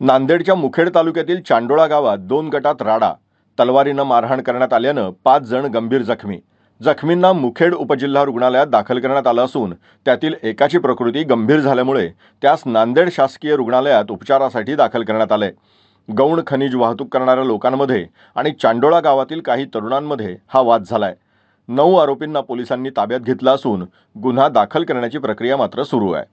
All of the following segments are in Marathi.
नांदेडच्या मुखेड तालुक्यातील चांडोळा गावात दोन गटात राडा तलवारीनं मारहाण करण्यात आल्यानं पाच जण गंभीर जखमी. जखमींना मुखेड उपजिल्हा रुग्णालयात दाखल करण्यात आलं असून त्यातील एकाची प्रकृती गंभीर झाल्यामुळे त्यास नांदेड शासकीय रुग्णालयात उपचारासाठी दाखल करण्यात आलंय. गौण खनिज वाहतूक करणाऱ्या लोकांमध्ये आणि चांडोळा गावातील काही तरुणांमध्ये हा वाद झालाय. नऊ आरोपींना पोलिसांनी ताब्यात घेतलं असून गुन्हा दाखल करण्याची प्रक्रिया मात्र सुरू आहे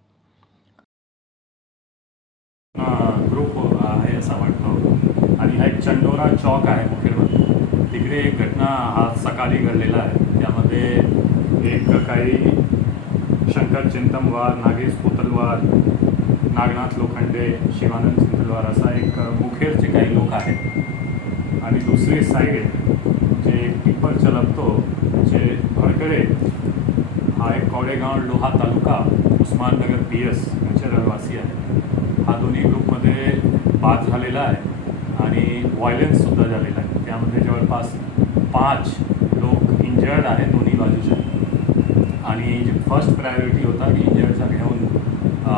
ग्रुप आहे असं वाटतं आणि हा एक चंडोरा चौक आहे मुखेडमध्ये तिकडे एक घटना हा सकाळी घडलेला आहे. त्यामध्ये एक काही शंकर चिंतमवार नागेश पुतलवार नागनाथ लोखंडे शिवानंद चिंतलवार असा एक मुखेडचे काही लोक आहेत. आणि दुसरी साईड जे टिप्पर चलपतो जे भडकडे हा एक कोडेगाव लोहा तालुका उस्माननगर पी एस यांचे रहिवासी आहे हा दोन्ही ग्रुपमध्ये बाद झालेला आहे. आणि व्हायलन्ससुद्धा झालेला आहे. त्यामध्ये जवळपास पाच लोक इंजर्ड आहेत दोन्ही बाजूचे. आणि जे फर्स्ट प्रायोरिटी होता की इंजर्डचा घेऊन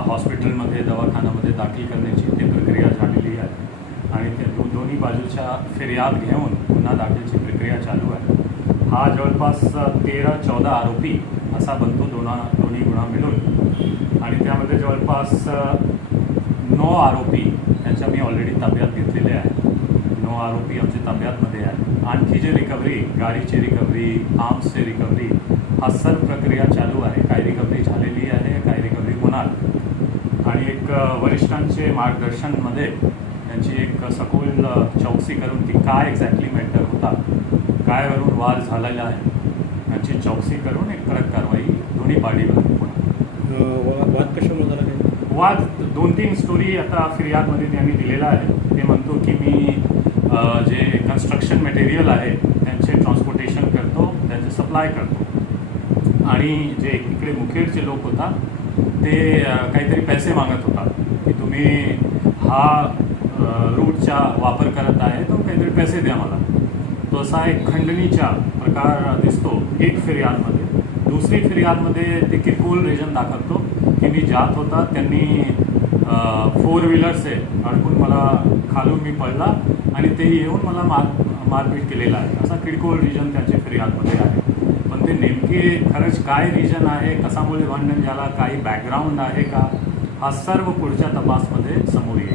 हॉस्पिटलमध्ये दवाखान्यामध्ये दाखल करण्याची ती प्रक्रिया झालेली आहे. आणि ते दो दोन्ही बाजूच्या फिर्याद घेऊन गुन्हा दाखलची प्रक्रिया चालू आहे. हा जवळपास तेरा चौदा आरोपी असा बनतो. दोना दोन्ही गुन्हा मिळून. आणि त्यामध्ये जवळपास नऊ आरोपी यांच्या मी ऑलरेडी ताब्यात घेतलेले आहे. नऊ आरोपी आमच्या ताब्यातमध्ये आहे. आणखी जे रिकव्हरी गाडीची रिकव्हरी आर्म्सची रिकव्हरी हा सर्व प्रक्रिया चालू आहे. काही रिकव्हरी झालेली आहे काही रिकव्हरी होणार. आणि एक वरिष्ठांचे मार्गदर्शनमध्ये त्यांची एक सखोल चौकशी करून की काय एक्झॅक्टली मॅटर होता कायवरून वाद झालेला आहे यांची चौकशी करून एक कडक कारवाई दोन्ही पार्टीवर होणार. वाद कशामुळे झाला काय? वाद दोन तीन स्टोरी आता फिर्यादमध्ये त्यांनी दिलेला आहे. ते म्हणतो की मी जे कन्स्ट्रक्शन मटेरियल आहे त्यांचे ट्रान्सपोर्टेशन करतो त्यांचे सप्लाय करतो. आणि जे इकडे मुखेडचे लोक होता ते काहीतरी पैसे मागत होता की तुम्ही हा रूटचा वापर करत आहे तर काहीतरी पैसे द्या मला. तो असा एक खंडणीचा प्रकार दिसतो एक फिर्यादमध्ये. दुसरी फिर्यादमध्ये ते किरकोळ रिजन दाखवतो की मी जात होता त्यांनी फोर व्हीलर्स आहे अडकून मला खालून मी पडला आणि तेही येऊन मला मार मारपीट केलेला आहे. असा किरकोळ रिजन त्यांच्या फिर्यादमध्ये आहे. पण ते नेमके खरंच काय रिजन आहे? कशामुळे भांडण झाला? काही बॅकग्राऊंड आहे का? हा सर्व पुढच्या तपासमध्ये समोर येईल.